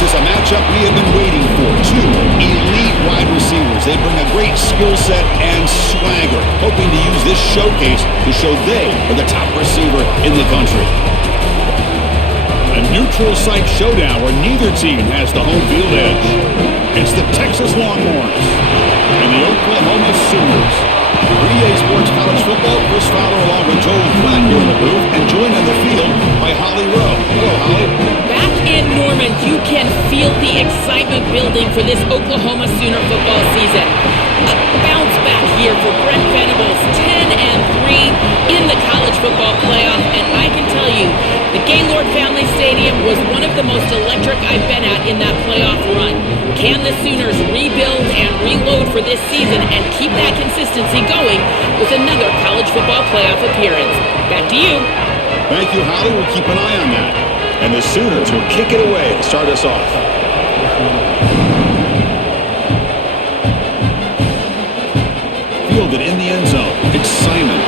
This is a matchup we have been waiting for. Two elite wide receivers. They bring a great skill set and swagger, hoping to use this showcase to show they are the top receiver in the country. A neutral site showdown where neither team has the home field edge. It's the Texas Longhorns and the Oklahoma Sooners. For EA Sports College Football, Chris Fowler along with Joel Klatt here in the booth, and joined on the field by Holly Rowe. Hello, Holly. Back in Norman, you can feel the excitement building for this Oklahoma Sooner football season. A bounce back year for Brent Venables, 10-3 in the college football playoff, and I can tell you, the Gaylord Family Stadium was one of the most electric I've been at in that playoff run. Can the Sooners rebuild and reload for this season and keep that consistency going with another college football playoff appearance? Back to you. Thank you, Holly. We'll keep an eye on that. And the Sooners will kick it away to start us off. Fielded in the end zone. It's Simon.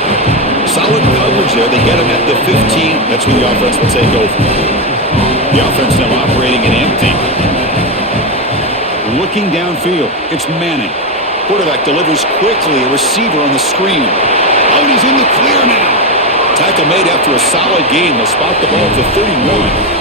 Solid coverage there. They get him at the 15. That's where the offense will take over. The offense now operating in empty. Looking downfield. It's Manning. Quarterback delivers quickly. A receiver on the screen. Oh, he's in the clear now. Tackle made after a solid game. They'll spot the ball at the 31.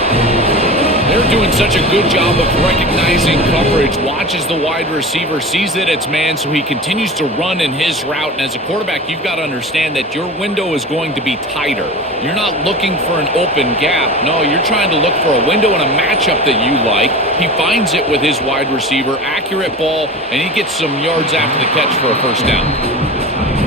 They're doing such a good job of recognizing coverage. Watches the wide receiver, sees that it's man, so he continues to run in his route. And as a quarterback, you've got to understand that your window is going to be tighter. You're not looking for an open gap. No, you're trying to look for a window and a matchup that you like. He finds it with his wide receiver, accurate ball, and he gets some yards after the catch for a first down.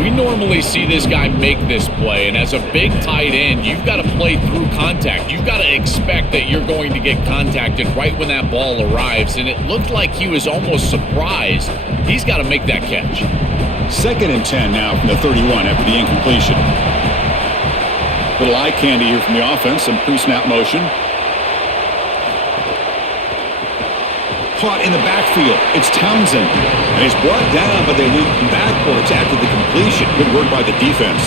We normally see this guy make this play, and as a big tight end, you've got to play through contact. You've got to expect that you're going to get contacted right when that ball arrives, and it looked like he was almost surprised. He's got to make that catch. 2nd and 10 now from the 31 after the incompletion. Little eye candy here from the offense, some pre-snap motion. Caught in the backfield. It's Townsend. And he's brought down, but they leap backwards after the completion. Good work by the defense.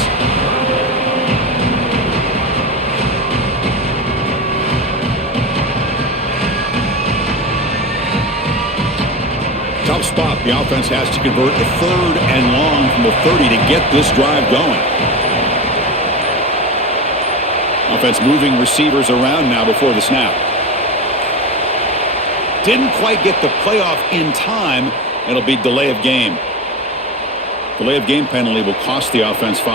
Tough spot. The offense has to convert the 3rd and long from the 30 to get this drive going. Offense moving receivers around now before the snap. Didn't quite get the playoff in time. It'll be delay of game. Delay of game penalty will cost the offense 5.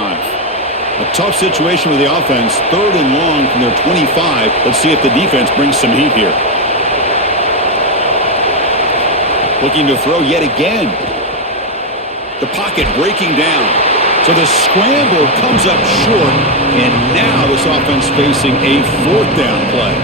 A tough situation with the offense. 3rd and long from their 25. Let's see if the defense brings some heat here. Looking to throw yet again. The pocket breaking down. So the scramble comes up short. And now this offense facing a 4th down play.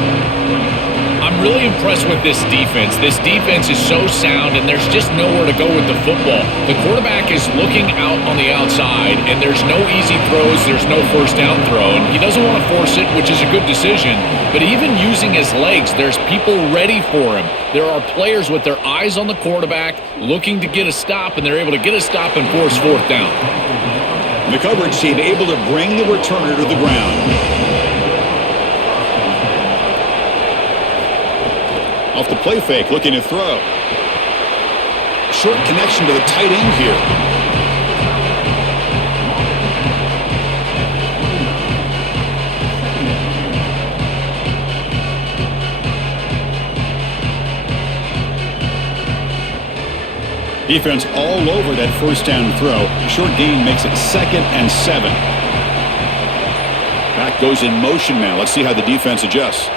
I'm really impressed with this defense. This defense is so sound, and there's just nowhere to go with the football. The quarterback is looking out on the outside, and there's no easy throws. There's no first down throw, and he doesn't want to force it, which is a good decision. But even using his legs, there's people ready for him. There are players with their eyes on the quarterback looking to get a stop, and they're able to get a stop and force 4th down. The coverage team able to bring the returner to the ground. Off the play fake, looking to throw. Short connection to the tight end here. Defense all over that first down throw. Short gain makes it 2nd and 7. Back goes in motion now. Let's see how the defense adjusts.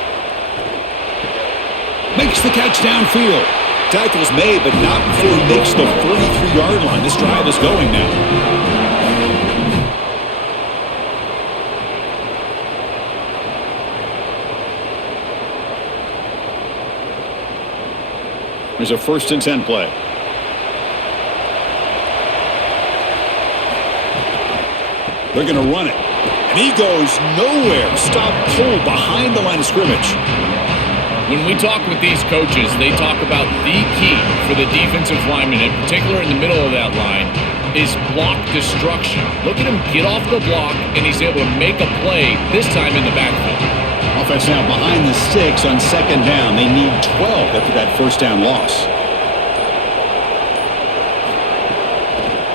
Makes the catch downfield. Tackle's made, but not before he makes the 43-yard line. This drive is going now. There's a 1st and 10 play. They're going to run it. And he goes nowhere. Stop cold behind the line of scrimmage. When we talk with these coaches, they talk about the key for the defensive lineman, in particular in the middle of that line, is block destruction. Look at him get off the block, and he's able to make a play, this time in the backfield. Offense now behind the 6 on 2nd down. They need 12 after that first down loss.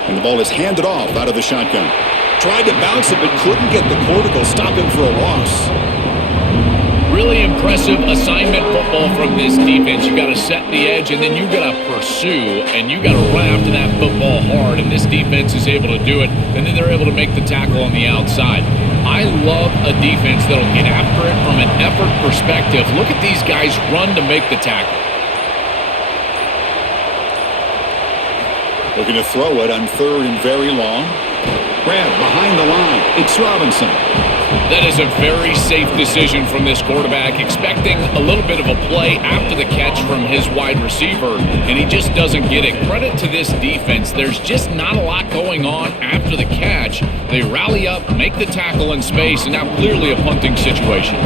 And the ball is handed off out of the shotgun. Tried to bounce it, but couldn't get the cortical. Stop him for a loss. Really impressive assignment football from this defense. You got to set the edge, and then you got to pursue, and you got to run after that football hard. And this defense is able to do it, and then they're able to make the tackle on the outside. I love a defense that'll get after it from an effort perspective. Look at these guys run to make the tackle. Looking to throw it on third and very long. Grab behind the line. It's Robinson. That is a very safe decision from this quarterback, expecting a little bit of a play after the catch from his wide receiver, and he just doesn't get it. Credit to this defense. There's just not a lot going on after the catch. They rally up, make the tackle in space, and now clearly a punting situation.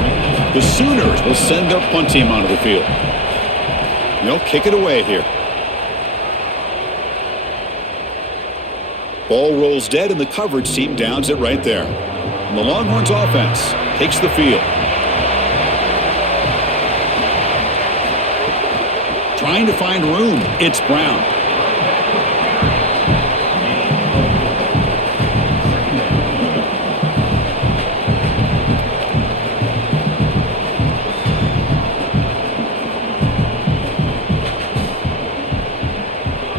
The Sooners will send their punt team onto the field. They'll kick it away here. Ball rolls dead, and the coverage team downs it right there. And the Longhorns offense takes the field. Trying to find room. It's Brown.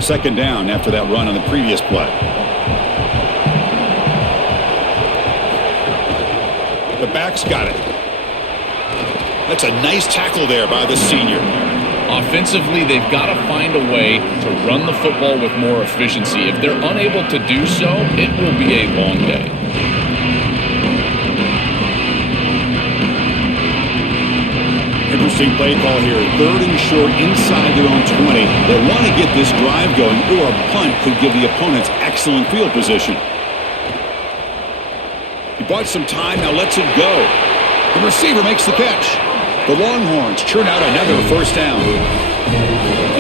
Second down after that run on the previous play. The back's got it. That's a nice tackle there by the senior. Offensively, they've got to find a way to run the football with more efficiency. If they're unable to do so, it will be a long day. Interesting play call here. Third and short inside their own 20. They want to get this drive going, or a punt could give the opponents excellent field position. He bought some time, now lets it go. The receiver makes the catch. The Longhorns churn out another first down.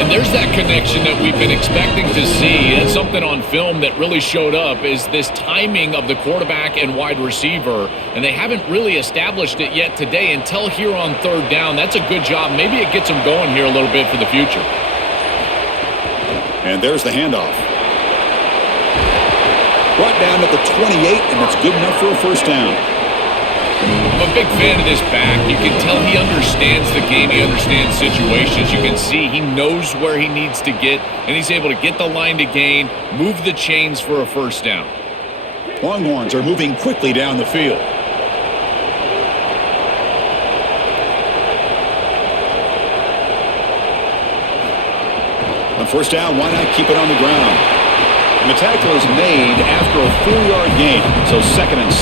And there's that connection that we've been expecting to see. That's something on film that really showed up, is this timing of the quarterback and wide receiver. And they haven't really established it yet today until here on third down. That's a good job. Maybe it gets them going here a little bit for the future. And there's the handoff. Brought down at the 28, and that's good enough for a first down. I'm a big fan of this back. You can tell he understands the game. He understands situations. You can see he knows where he needs to get, and he's able to get the line to gain, move the chains for a first down. Longhorns are moving quickly down the field. On first down, why not keep it on the ground? And the tackle is made after a 4-yard gain, so 2nd and 6.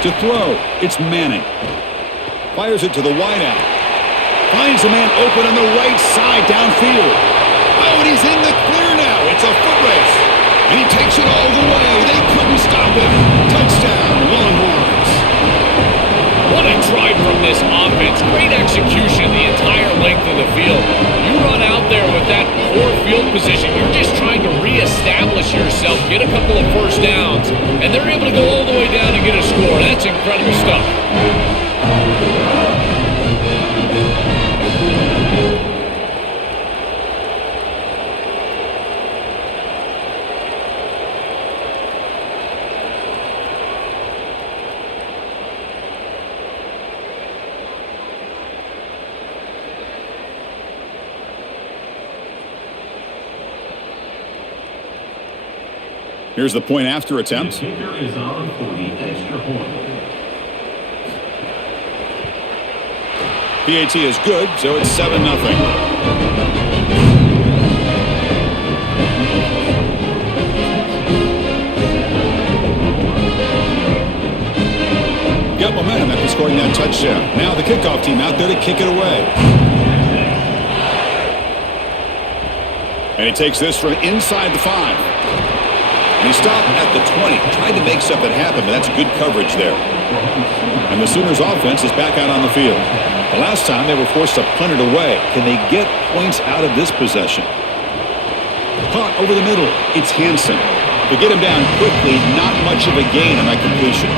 To throw, it's Manning. Fires it to the wideout. Finds a man open on the right side downfield. Oh, and he's in the clear now. It's a foot race. And he takes it all the way. They couldn't stop him. Touchdown, Longhorns. What a drive from this offense. Great execution the entire length of the field. You run out there with that poor field position. You're just trying to reestablish yourself, get a couple of first downs, and they're able to go all the way down and get a score. That's incredible stuff. Here's the point after attempt. The kicker is on for the extra point. PAT is good, so it's 7-0. Got momentum after scoring that touchdown. Now the kickoff team out there to kick it away. And he takes this from inside the 5. And he stopped at the 20. Tried to make something happen, but that's good coverage there. And the Sooners offense is back out on the field. The last time they were forced to punt it away. Can they get points out of this possession? Caught over the middle. It's Hansen. To get him down quickly, not much of a gain on that completion.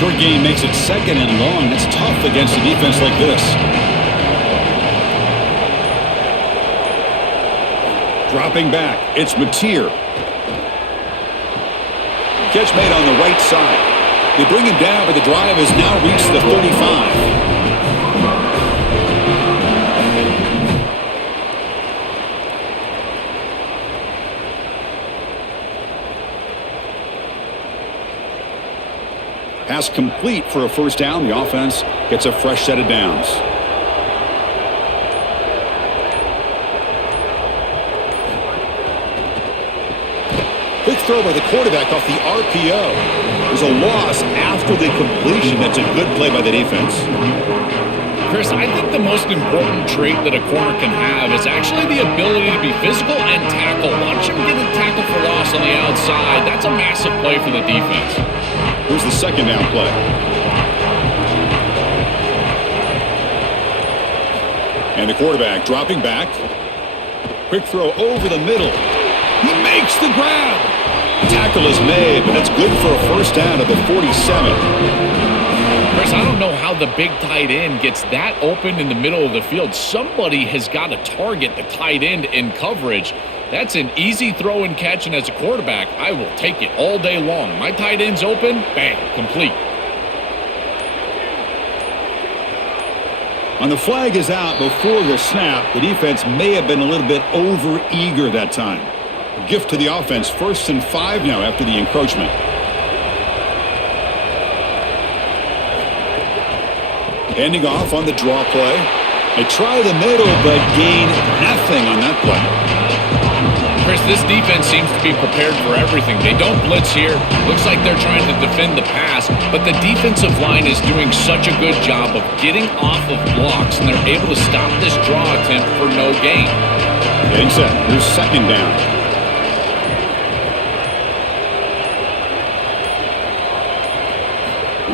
Short game makes it 2nd and long. It's tough against a defense like this. Dropping back, it's Mateer. Catch made on the right side. They bring him down, but the drive has now reached the 35. Pass complete for a first down. The offense gets a fresh set of downs. Quick throw by the quarterback off the RPO. There's a loss after the completion. That's a good play by the defense. Chris, I think the most important trait that a corner can have is actually the ability to be physical and tackle. Watch him get a tackle for loss on the outside. That's a massive play for the defense. Here's the 2nd down play. And the quarterback dropping back. Quick throw over the middle. He makes the grab. Tackle is made, but that's good for a first down at the 47. Chris, I don't know how the big tight end gets that open in the middle of the field. Somebody has got to target the tight end in coverage. That's an easy throw and catch, and as a quarterback, I will take it all day long. My tight end's open, bang, complete. When the flag is out before the snap, the defense may have been a little bit over-eager that time. Gift to the offense, 1st and 5 now after the encroachment. Handing off on the draw play. They try the middle, but gain nothing on that play. Chris, this defense seems to be prepared for everything. They don't blitz here. Looks like they're trying to defend the pass, but the defensive line is doing such a good job of getting off of blocks, and they're able to stop this draw attempt for no gain. Getting set. Here's 2nd down.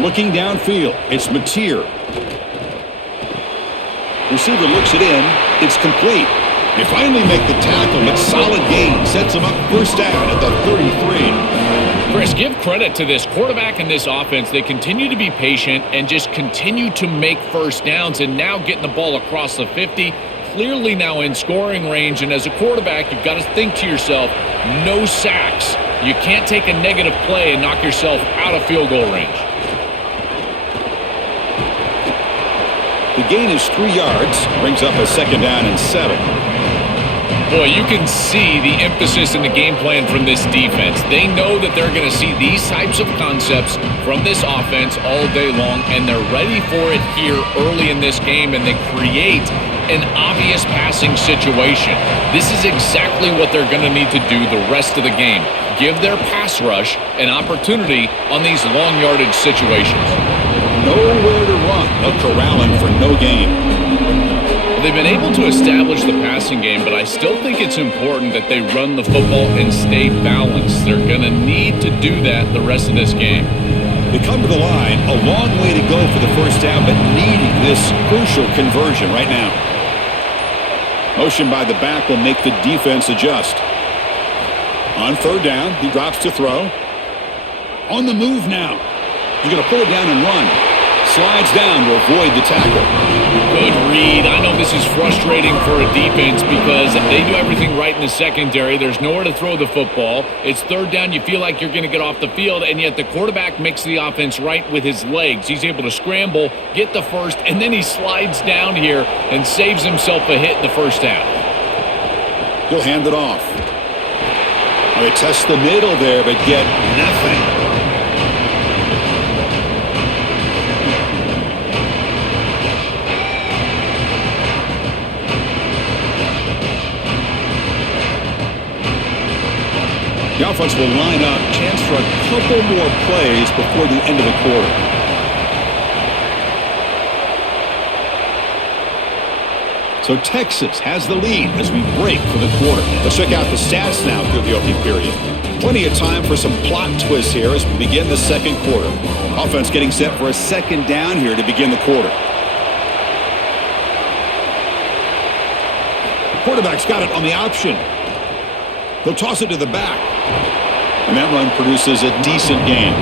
Looking downfield, it's Mateer. Receiver looks it in. It's complete. They finally make the tackle, but solid gain sets them up first down at the 33. Chris, give credit to this quarterback and this offense. They continue to be patient and just continue to make first downs, and now getting the ball across the 50, clearly now in scoring range. And as a quarterback, you've got to think to yourself, no sacks. You can't take a negative play and knock yourself out of field goal range. The gain is 3 yards, brings up a 2nd down and 7. Boy, you can see the emphasis in the game plan from this defense. They know that they're going to see these types of concepts from this offense all day long, and they're ready for it here early in this game, and they create an obvious passing situation. This is exactly what they're going to need to do the rest of the game. Give their pass rush an opportunity on these long yardage situations. Nowhere to run. They'll corral him for no gain. They've been able to establish the passing game, but I still think it's important that they run the football and stay balanced. They're going to need to do that the rest of this game. They come to the line, a long way to go for the first down, but needing this crucial conversion right now. Motion by the back will make the defense adjust. On 3rd down, he drops to throw. On the move now. He's going to pull it down and run. Slides down to avoid the tackle. Good read. I know this is frustrating for a defense because they do everything right in the secondary. There's nowhere to throw the football. It's 3rd down. You feel like you're going to get off the field, and yet the quarterback makes the offense right with his legs. He's able to scramble, get the first, and then he slides down here and saves himself a hit in the first half. He'll hand it off. Well, they test the middle there, but get nothing. The offense will line up, chance for a couple more plays before the end of the quarter. So Texas has the lead as we break for the quarter. Let's check out the stats now through the opening period. Plenty of time for some plot twists here as we begin the second quarter. Offense getting set for a second down here to begin the quarter. Quarterback's got it on the option. He'll toss it to the back. And that run produces a decent gain.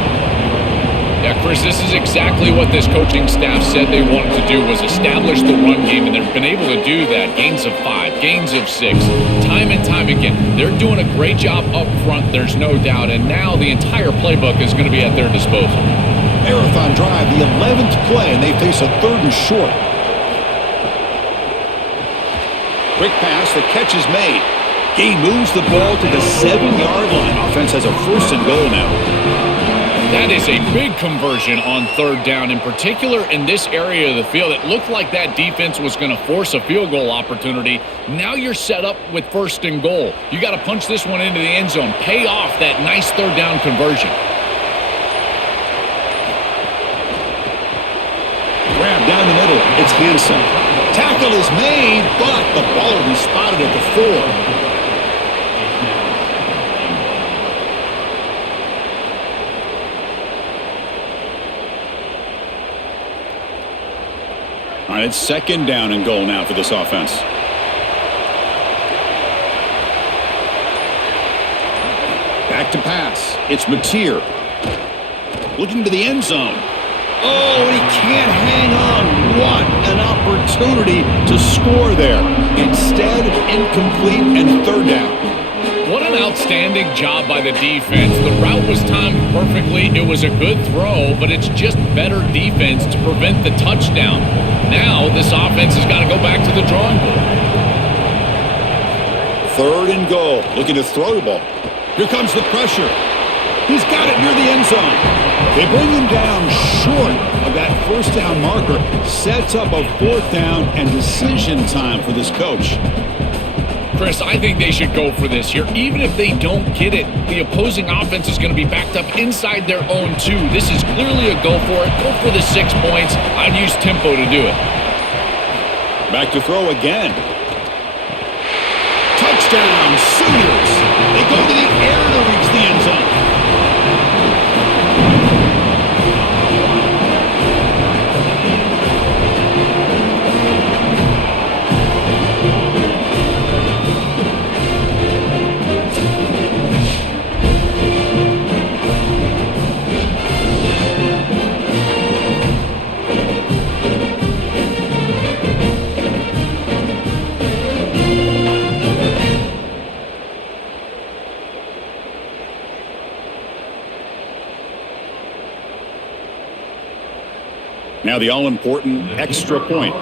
Yeah, Chris, this is exactly what this coaching staff said they wanted to do, was establish the run game, and they've been able to do that. Gains of 5, gains of 6, time and time again. They're doing a great job up front, there's no doubt, and now the entire playbook is going to be at their disposal. Marathon drive, the 11th play, and they face a 3rd and short. Quick pass, the catch is made. Gain moves the ball to the 7-yard line. Offense has a 1st and goal now. That is a big conversion on 3rd down, in particular in this area of the field. It looked like that defense was going to force a field goal opportunity. Now you're set up with 1st and goal. You got to punch this one into the end zone. Pay off that nice 3rd down conversion. Grab down the middle. It's Hansen. Tackle is made, but the ball will be spotted at the 4. All right, it's 2nd down and goal now for this offense. Back to pass. It's Mateer. Looking to the end zone. Oh, and he can't hang on. What an opportunity to score there. Instead, incomplete and 3rd down. What an outstanding job by the defense. The route was timed perfectly. It was a good throw, but it's just better defense to prevent the touchdown. Now this offense has got to go back to the drawing board. 3rd and goal. Looking to throw the ball. Here comes the pressure. He's got it near the end zone. They bring him down short of that 1st down marker. Sets up a 4th down and decision time for this coach. Chris, I think they should go for this here. Even if they don't get it, the opposing offense is going to be backed up inside their own 2. This is clearly a go for it. Go for the 6 points. I'd use tempo to do it. Back to throw again. Touchdown, Sooners. They go to the air to reach the end zone. Now the all-important extra point.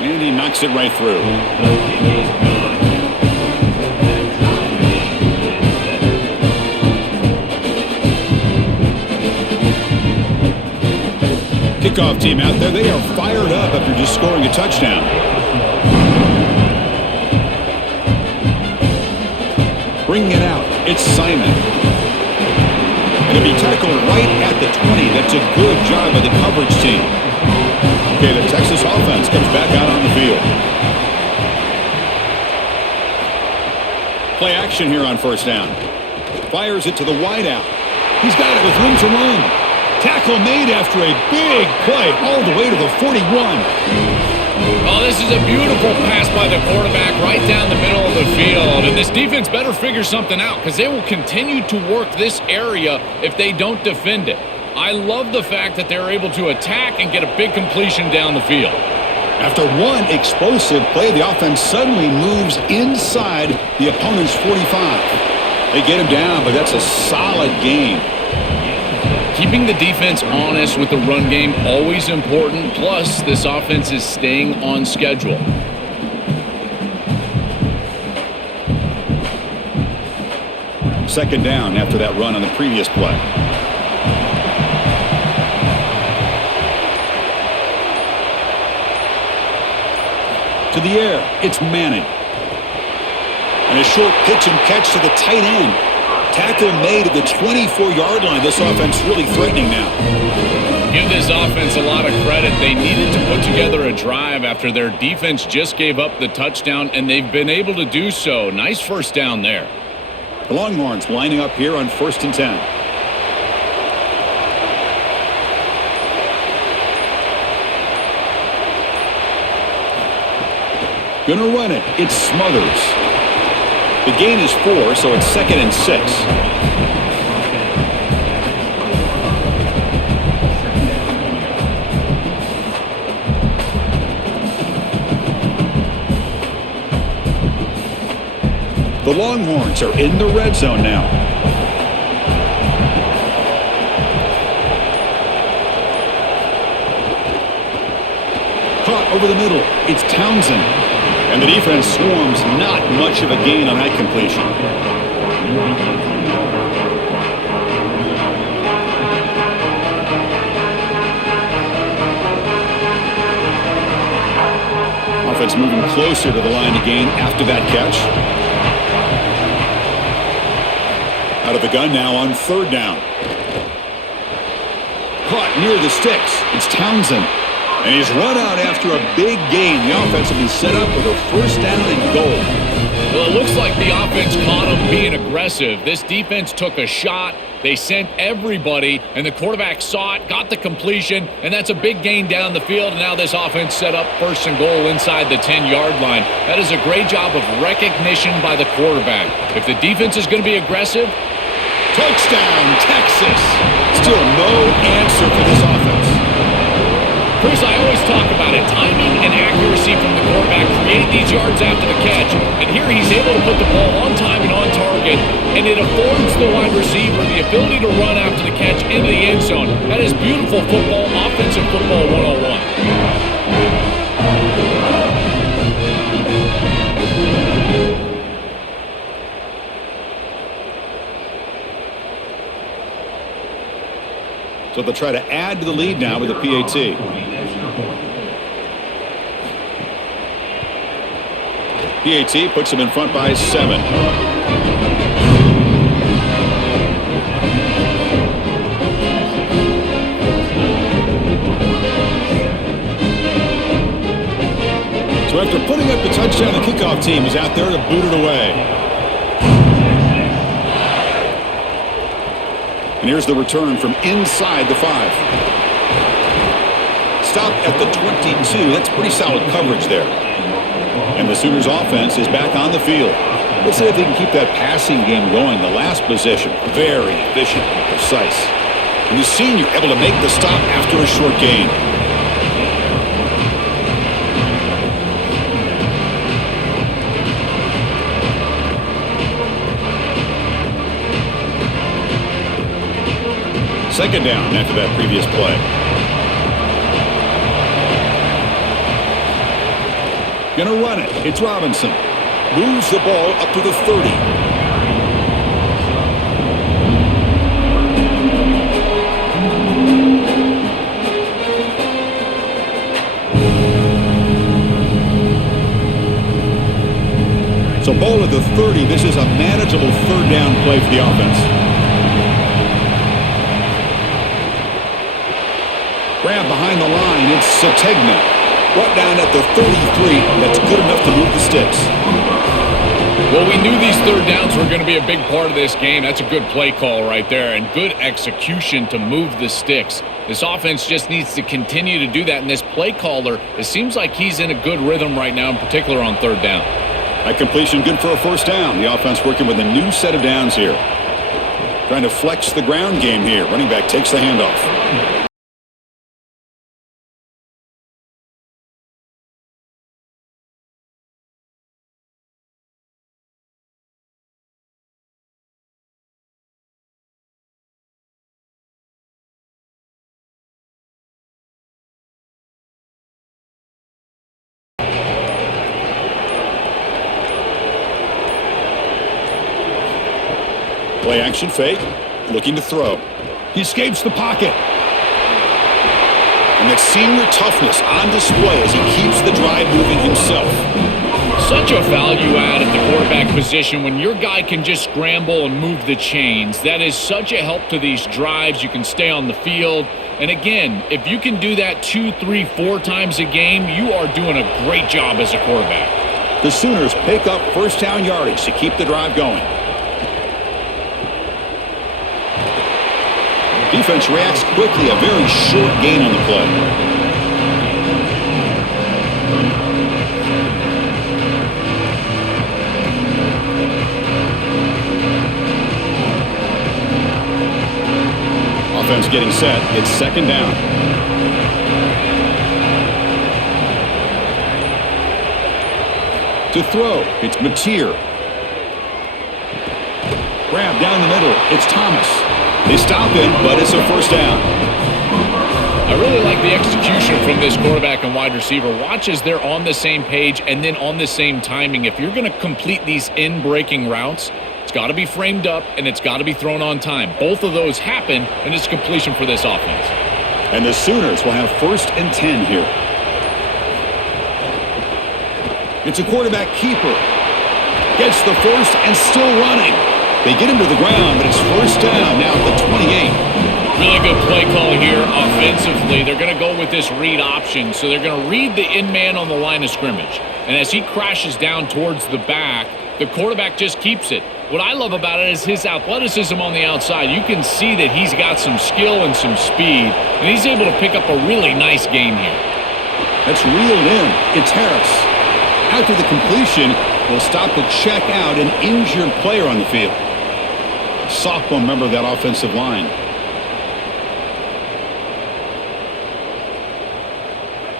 And he knocks it right through. Kickoff team out there, they are fired up after just scoring a touchdown. Bringing it out, it's Simon. And to be tackled right at the 20. That's a good job by the coverage team. Okay, the Texas offense comes back out on the field. Play action here on 1st down. Fires it to the wideout. He's got it with room to run. Tackle made after a big play all the way to the 41. Oh, this is a beautiful pass by the quarterback right down the middle of the field. And this defense better figure something out because they will continue to work this area if they don't defend it. I love the fact that they're able to attack and get a big completion down the field. After one explosive play, the offense suddenly moves inside the opponent's 45. They get him down, but that's a solid game. Keeping the defense honest with the run game, always important. Plus, this offense is staying on schedule. Second down after that run on the previous play. To the air, it's Manning. And a short pitch and catch to the tight end. Tackle made at the 24-yard line. This offense really threatening now. Give this offense a lot of credit. They needed to put together a drive after their defense just gave up the touchdown, and they've been able to do so. Nice first down there. The Longhorns lining up here on 1st and 10. Gonna run it. It's Smothers. The gain is 4, so it's 2nd and 6. The Longhorns are in the red zone now. Caught over the middle. It's Townsend. And the defense swarms, not much of a gain on that completion. Offense moving closer to the line to gain after that catch. Out of the gun now on 3rd down. Caught near the sticks. It's Townsend. And he's run out after a big gain. The offense will be set up with a 1st down and goal. Well, it looks like the offense caught him being aggressive. This defense took a shot. They sent everybody, and the quarterback saw it, got the completion, and that's a big gain down the field. And now this offense set up 1st and goal inside the 10-yard line. That is a great job of recognition by the quarterback. If the defense is going to be aggressive, touchdown, Texas. Still no answer for this offense. Chris, I always talk about it. Timing and accuracy from the quarterback create these yards after the catch. And here he's able to put the ball on time and on target. And it affords the wide receiver the ability to run after the catch into the end zone. That is beautiful football, offensive football 101. So they'll try to add to the lead now with a PAT. PAT puts them in front by 7. So after putting up the touchdown, the kickoff team is out there to boot it away. And here's the return from inside the 5. Stop at the 22. That's pretty solid coverage there. And the Sooners offense is back on the field. Let's see if they can keep that passing game going. The last possession, very efficient and precise. And the senior able to make the stop after a short gain. Second down after that previous play. Gonna run it. It's Robinson. Moves the ball up to the 30. So ball at the 30. This is a manageable 3rd down play for the offense. Grab behind the line. It's Sategna. Brought down at the 33. That's good enough to move the sticks. Well, we knew these 3rd downs were going to be a big part of this game. That's a good play call right there and good execution to move the sticks. This offense just needs to continue to do that. And this play caller, it seems like he's in a good rhythm right now, in particular on 3rd down. That completion good for a 1st down. The offense working with a new set of downs here. Trying to flex the ground game here. Running back takes the handoff. Play action fake, looking to throw. He escapes the pocket. And that senior toughness on display as he keeps the drive moving himself. Such a value add at the quarterback position when your guy can just scramble and move the chains. That is such a help to these drives. You can stay on the field. And again, if you can do that 2, 3, 4 times a game, you are doing a great job as a quarterback. The Sooners pick up first down yardage to keep the drive going. Defense reacts quickly, a very short gain on the play. Offense getting set. It's second down. To throw, it's Mateer. Grab down the middle. It's Thomas. They stop him, but it's a first down. I really like the execution from this quarterback and wide receiver. Watch as they're on the same page and then on the same timing. If you're going to complete these in-breaking routes, it's got to be framed up and it's got to be thrown on time. Both of those happen, and it's completion for this offense. And the Sooners will have first and 10 here. It's a quarterback keeper. Gets the first and still running. They get him to the ground, but it's first down now at the 28. Really good play call here offensively. They're going to go with this read option. So they're going to read the in-man on the line of scrimmage. And as he crashes down towards the back, the quarterback just keeps it. What I love about it is his athleticism on the outside. You can see that he's got some skill and some speed, and he's able to pick up a really nice gain here. That's reeled in. It's Harris. After the completion, will stop to check out an injured player on the field. Sophomore member of that offensive line.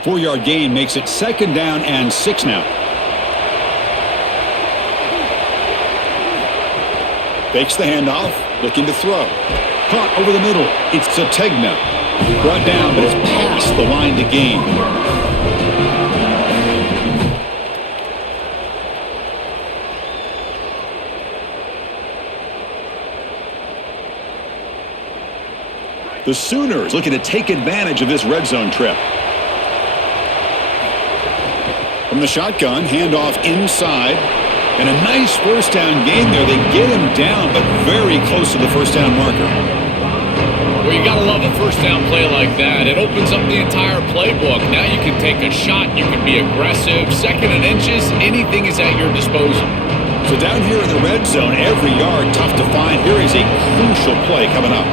4-yard gain makes it second down and 6 now. Fakes the handoff, looking to throw. Caught over the middle. It's Zategna. Brought down, but it's past the line to gain. The Sooners looking to take advantage of this red zone trip. From the shotgun, handoff inside. And a nice first down gain there. They get him down, but very close to the first down marker. Well, you got to love a first down play like that. It opens up the entire playbook. Now you can take a shot. You can be aggressive. Second and inches, anything is at your disposal. So down here in the red zone, every yard tough to find. Here is a crucial play coming up.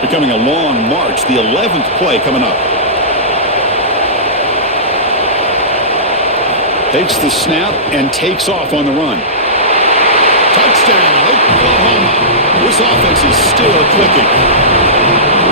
Becoming a long march, the 11th play coming up. Takes the snap and takes off on the run. Touchdown, Oklahoma. This offense is still clicking.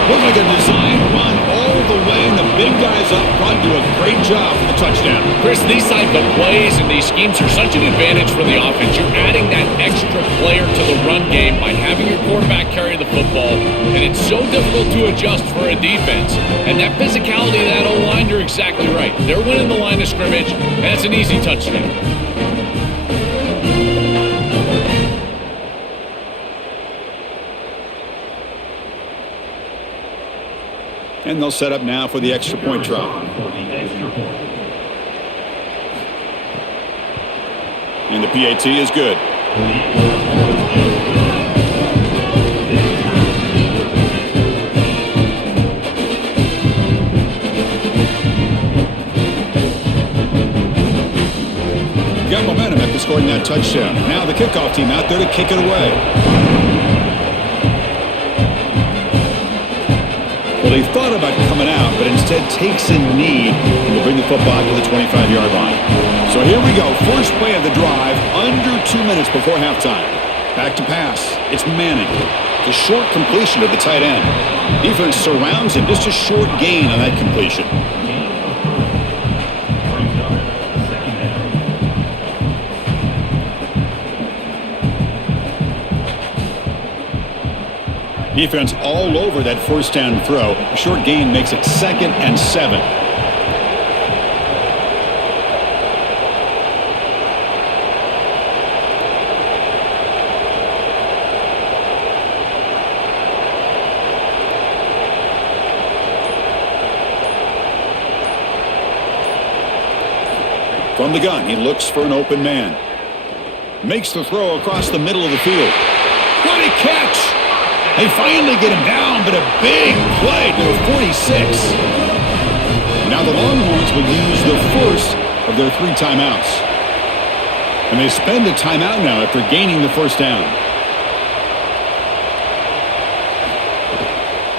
Looks like a design run all the way, and the big guys up front do a great job for the touchdown. Chris, these type of plays and these schemes are such an advantage for the offense. You're adding that extra player to the run game by having your quarterback carry the football, and it's so difficult to adjust for a defense. And that physicality of that O-line, you're exactly right. They're winning the line of scrimmage, and it's an easy touchdown. And they'll set up now for the extra point try. And the PAT is good. Got momentum after scoring that touchdown. Now the kickoff team out there to kick it away. Well, they thought about coming out, but instead takes a knee to bring the football to the 25-yard line. So here we go. First play of the drive, under 2 minutes before halftime. Back to pass. It's Manning. The short completion of the tight end. Defense surrounds him. Just a short gain on that completion. Defense all over that first down throw. A short gain makes it 2nd and 7. From the gun, he looks for an open man. Makes the throw across the middle of the field. What a catch! They finally get him down, but a big play to the 46. Now the Longhorns will use the first of their 3 timeouts. And they spend a timeout now after gaining the first down.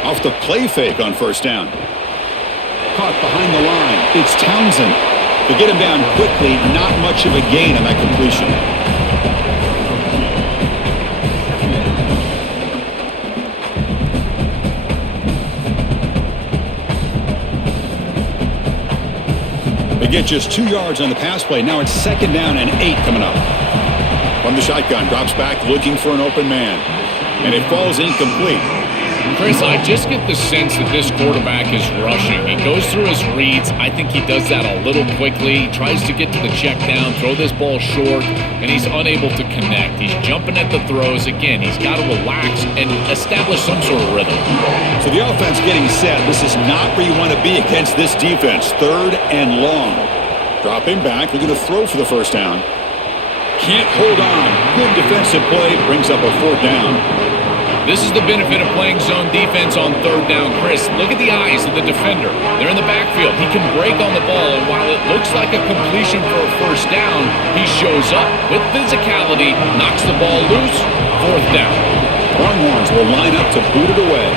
Off the play fake on first down. Caught behind the line. It's Townsend. They get him down quickly. Not much of a gain on that completion. They get just 2 yards on the pass play. Now it's 2nd down and 8 coming up. From the shotgun, drops back looking for an open man. And it falls incomplete. Chris, I just get the sense that this quarterback is rushing. He goes through his reads. I think he does that a little quickly. He tries to get to the check down, throw this ball short, and he's unable to connect. He's jumping at the throws. Again, he's got to relax and establish some sort of rhythm. So the offense getting set. This is not where you want to be against this defense. 3rd and long. Dropping back, looking to throw for the first down. Can't hold on. Good defensive play. Brings up a 4th down. This is the benefit of playing zone defense on 3rd down. Chris, look at the eyes of the defender. They're in the backfield. He can break on the ball, and while it looks like a completion for a first down, he shows up with physicality, knocks the ball loose, 4th down. Longhorns will line up to boot it away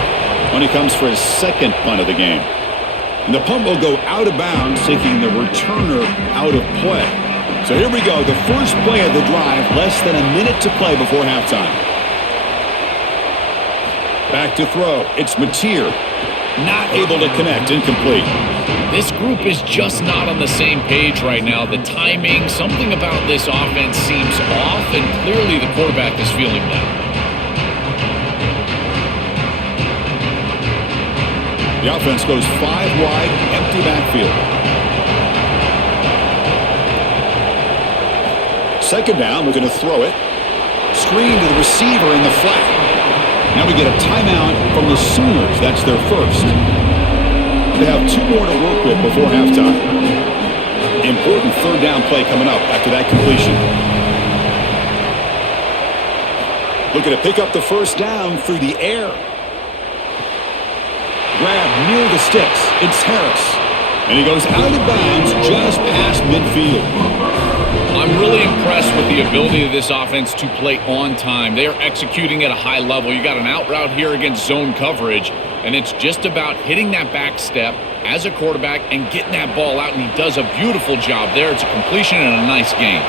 when he comes for his 2nd punt of the game. And the punt will go out of bounds, taking the returner out of play. So here we go, the first play of the drive, less than a minute to play before halftime. Back to throw. It's Mateer. Not able to connect. Incomplete. This group is just not on the same page right now. The timing, something about this offense seems off, and clearly the quarterback is feeling that. The offense goes 5 wide, empty backfield. 2nd down, we're going to throw it. Screen to the receiver in the flat. Now we get a timeout from the Sooners. That's their first. They have 2 more to work with before halftime. Important 3rd down play coming up after that completion. Looking to pick up the first down through the air. Grab near the sticks. It's Harris. And he goes out of bounds just past midfield. I'm really impressed with the ability of this offense to play on time. They are executing at a high level. You got an out route here against zone coverage, and it's just about hitting that back step as a quarterback and getting that ball out, and he does a beautiful job there. It's a completion and a nice game.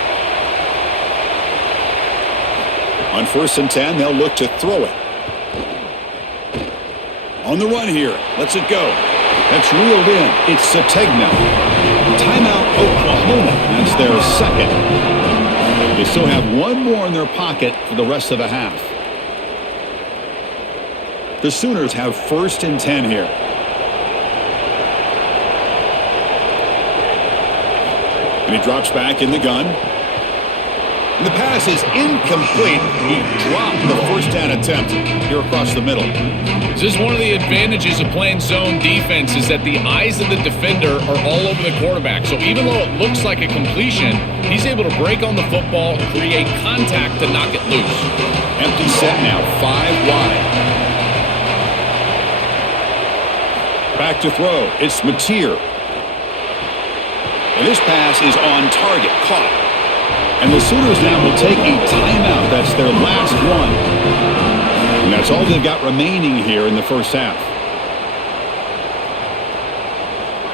On 1st and 10, they'll look to throw it. On the run here. Lets it go. That's reeled in. It's Sategna. Timeout, Oklahoma. That's their 2nd. They still have 1 more in their pocket for the rest of the half. The Sooners have 1st and 10 here. And he drops back in the gun. And the pass is incomplete. He dropped the first down attempt here across the middle. This is one of the advantages of playing zone defense, is that the eyes of the defender are all over the quarterback. So even though it looks like a completion, he's able to break on the football, create contact to knock it loose. Empty set now, 5 wide. Back to throw. It's Mateer. And this pass is on target. Caught. And the Sooners now will take a timeout. That's their last one. And that's all they've got remaining here in the first half.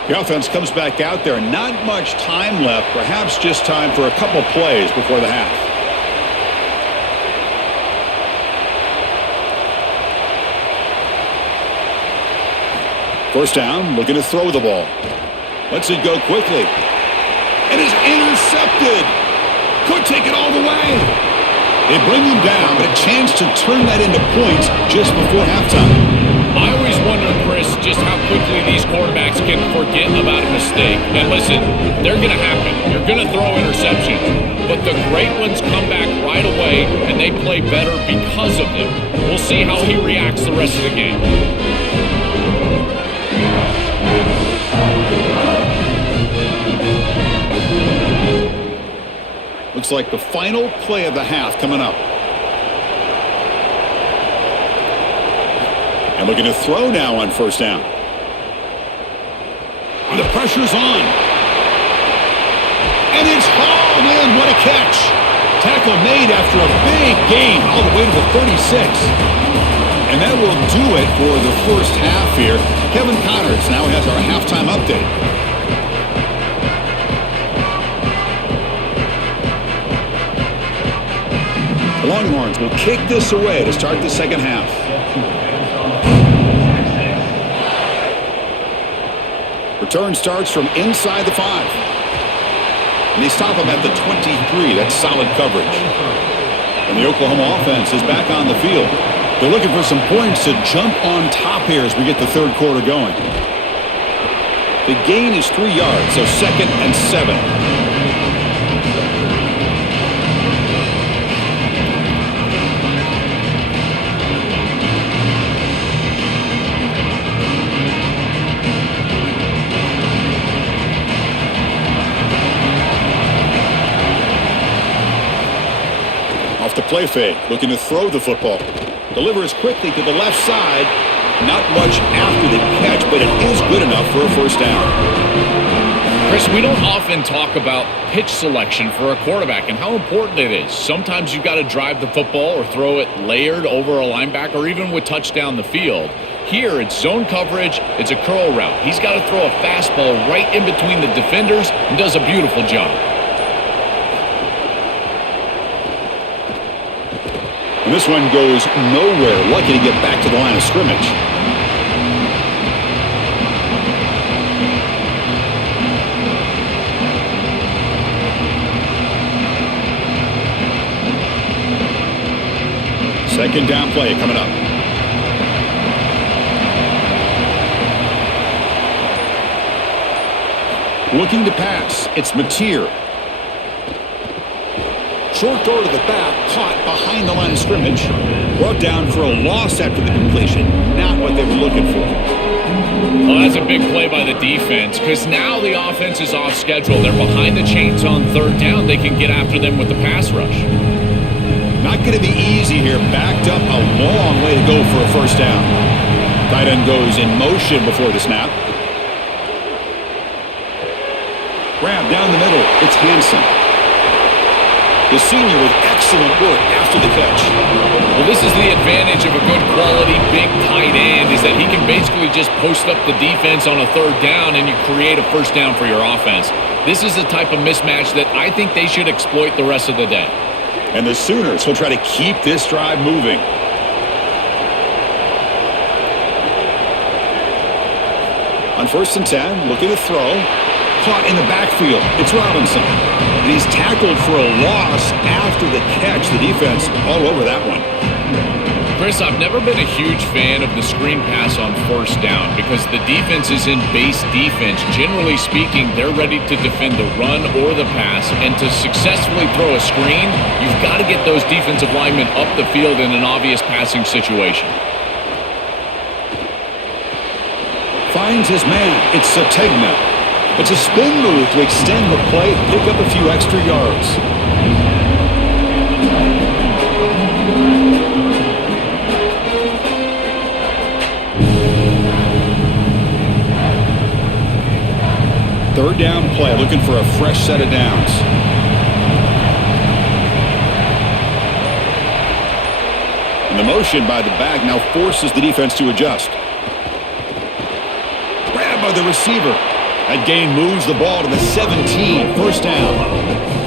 The offense comes back out there. Not much time left. Perhaps just time for a couple plays before the half. First down, looking to throw the ball. Lets it go quickly. And is intercepted. Could take it all the way. They bring him down, but a chance to turn that into points just before halftime. I always wonder, Chris, just how quickly these quarterbacks can forget about a mistake. And listen, they're going to happen. You're going to throw interceptions. But the great ones come back right away, and they play better because of them. We'll see how he reacts the rest of the game. looks like the final play of the half coming up. And looking to throw now on first down. The pressure's on. And it's hauled in. What a catch. Tackle made after a big gain all the way to the 36. And that will do it for the first half here. Kevin Connors now has our halftime update. The Longhorns will kick this away to start the second half. Return starts from inside the 5. And they stop him at the 23. That's solid coverage. And the Oklahoma offense is back on the field. They're looking for some points to jump on top here as we get the third quarter going. The gain is 3 yards, so 2nd and 7. Off the play fake, looking to throw the football. Delivers quickly to the left side. Not much after the catch, but it is good enough for a first down. Chris, we don't often talk about pitch selection for a quarterback and how important it is. Sometimes you've got to drive the football or throw it layered over a linebacker or even with touch down the field. Here, it's zone coverage. It's a curl route. He's got to throw a fastball right in between the defenders and does a beautiful job. And this one goes nowhere. Lucky to get back to the line of scrimmage. Second down play coming up. Looking to pass. It's Mateer. Short throw to the back, caught behind the line of scrimmage. Brought down for a loss after the completion. Not what they were looking for. Well, that's a big play by the defense because now the offense is off schedule. They're behind the chains on third down. They can get after them with the pass rush. Not going to be easy here. Backed up a long way to go for a first down. Tight end goes in motion before the snap. Grab down the middle. It's Hansen. The senior with excellent work after the catch. Well, this is the advantage of a good quality big tight end is that he can basically just post up the defense on a third down and you create a first down for your offense. This is the type of mismatch that I think they should exploit the rest of the day. And the Sooners will try to keep this drive moving. On 1st and 10, looking to throw. Caught in the backfield. It's Robinson. And he's tackled for a loss after the catch. The defense all over that one. Chris, I've never been a huge fan of the screen pass on first down because the defense is in base defense. Generally speaking, they're ready to defend the run or the pass. And to successfully throw a screen, you've got to get those defensive linemen up the field in an obvious passing situation. Finds his man. It's Sategna. It's a spin move to extend the play, pick up a few extra yards. Third down play, looking for a fresh set of downs. And the motion by the back now forces the defense to adjust. Grabbed by the receiver. That gain moves the ball to the 17, first down.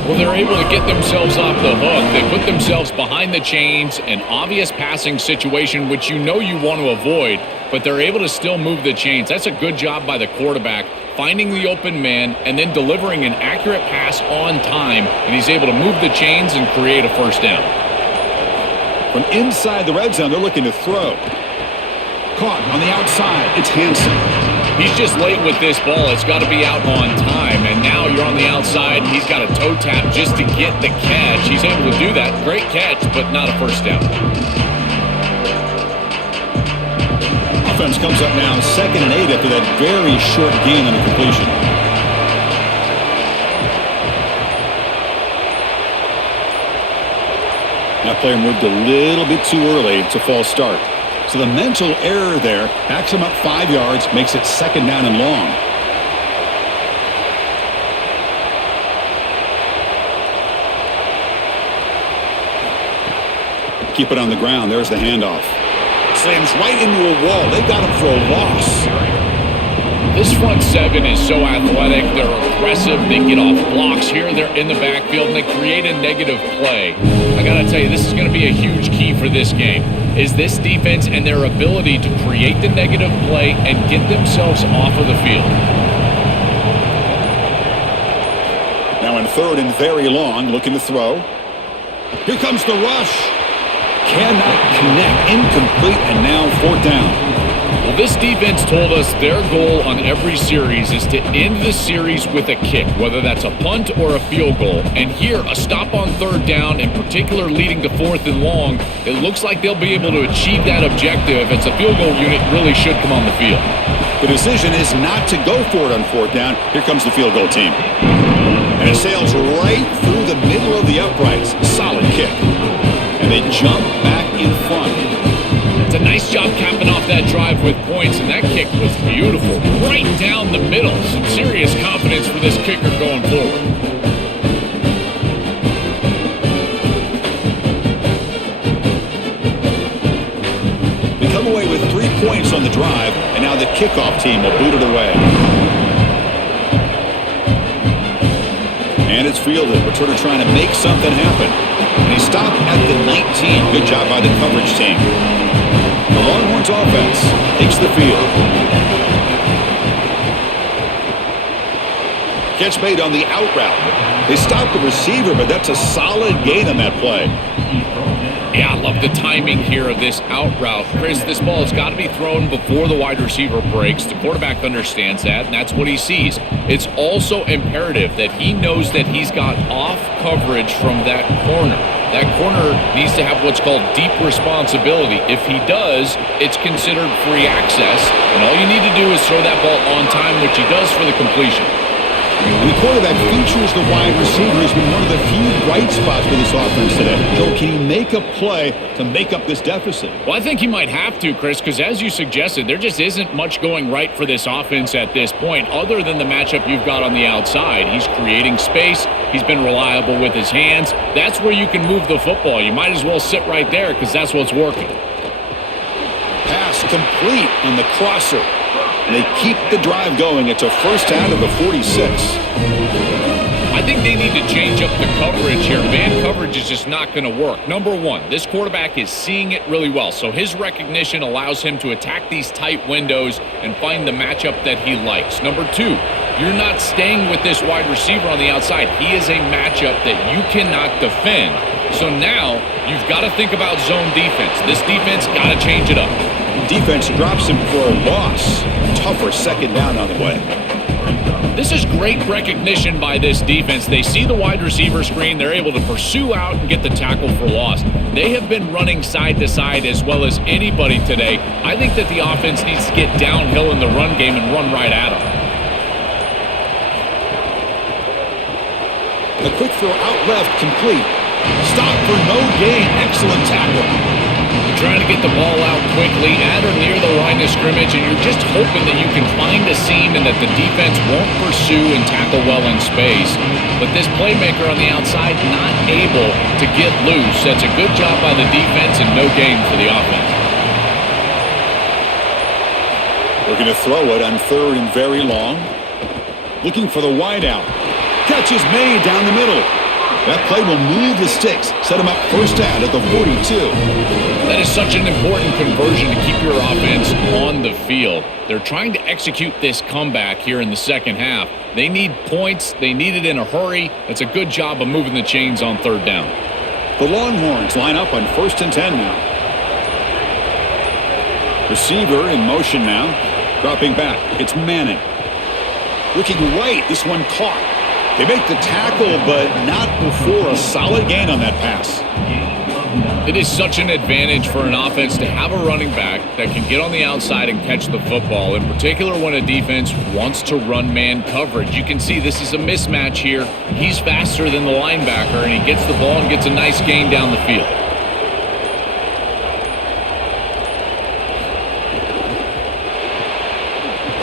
Well, they're able to get themselves off the hook. They put themselves behind the chains, an obvious passing situation, which you know you want to avoid, but they're able to still move the chains. That's a good job by the quarterback, finding the open man and then delivering an accurate pass on time, and he's able to move the chains and create a first down. From inside the red zone, they're looking to throw. Caught on the outside, it's Hansen. He's just late with this ball. It's got to be out on time. And now you're on the outside. He's got a toe tap just to get the catch. He's able to do that. Great catch, but not a first down. Offense comes up now 2nd and 8 after that very short gain on the completion. That player moved a little bit too early. It's a false start. So the mental error there backs him up 5 yards, makes it 2nd down and long. Keep it on the ground. There's the handoff. Slams right into a wall. They got him for a loss. This front seven is so athletic. They're aggressive. They get off blocks here. They're in the backfield, and they create a negative play. I got to tell you, this is going to be a huge key for this game, is this defense and their ability to create the negative play and get themselves off of the field. Now in 3rd and very long, looking to throw. Here comes the rush. Cannot connect. Incomplete, and now 4th down. Well, this defense told us their goal on every series is to end the series with a kick, whether that's a punt or a field goal. And here, a stop on 3rd down, in particular leading to 4th and long, it looks like they'll be able to achieve that objective as the field goal unit really should come on the field. The decision is not to go for it on 4th down. Here comes the field goal team. And it sails right through the middle of the uprights. Solid kick. And they jump back in front. It's a nice job capping off that drive with points, and that kick was beautiful. Right down the middle. Some serious confidence for this kicker going forward. They come away with 3 points on the drive, and now the kickoff team will boot it away. And it's fielded. Returner trying to make something happen. And he stopped at the 19. Good job by the coverage team. The Longhorns offense takes the field. Catch made on the out route. They stopped the receiver, but that's a solid gain on that play. Yeah, I love the timing here of this out route. Chris, this ball has got to be thrown before the wide receiver breaks. The quarterback understands that, and that's what he sees. It's also imperative that he knows that he's got off coverage from that corner. That corner needs to have what's called deep responsibility. If he does, it's considered free access, and all you need to do is throw that ball on time, which he does for the completion. And the quarterback features the wide receiver has been one of the few bright spots for this offense today. Joe, can he make a play to make up this deficit? Well, I think he might have to, Chris, because as you suggested, there just isn't much going right for this offense at this point, other than the matchup you've got on the outside. He's creating space. He's been reliable with his hands. That's where you can move the football. You might as well sit right there because that's what's working. Pass complete on the crosser. And they keep the drive going. It's a 1st down of the 46. I think they need to change up the coverage here. Man coverage is just not going to work. Number one, this quarterback is seeing it really well, so his recognition allows him to attack these tight windows and find the matchup that he likes. Number two, you're not staying with this wide receiver on the outside. He is a matchup that you cannot defend. So now you've got to think about zone defense. This defense got to change it up. Defense drops him for a loss. Tougher 2nd down on the way. This is great recognition by this defense. They see the wide receiver screen. They're able to pursue out and get the tackle for loss. They have been running side to side as well as anybody today. I think that the offense needs to get downhill in the run game and run right at them. The quick throw out left, complete. Stop for no gain. Excellent tackle. You're trying to get the ball out quickly at or near the line of scrimmage, and you're just hoping that you can find a seam and that the defense won't pursue and tackle well in space. But this playmaker on the outside not able to get loose. That's a good job by the defense and no gain for the offense. We're going to throw it on 3rd and very long. Looking for the wide out. Catch is made down the middle. That play will move the sticks, set him up 1st down at the 42. That is such an important conversion to keep your offense on the field. They're trying to execute this comeback here in the 2nd half. They need points. They need it in a hurry. That's a good job of moving the chains on 3rd down. The Longhorns line up on 1st and 10 now. Receiver in motion now. Dropping back. It's Manning. Looking right. This one caught. They make the tackle, but not before a solid gain on that pass. It is such an advantage for an offense to have a running back that can get on the outside and catch the football, in particular when a defense wants to run man coverage. You can see this is a mismatch here. He's faster than the linebacker, and he gets the ball and gets a nice gain down the field.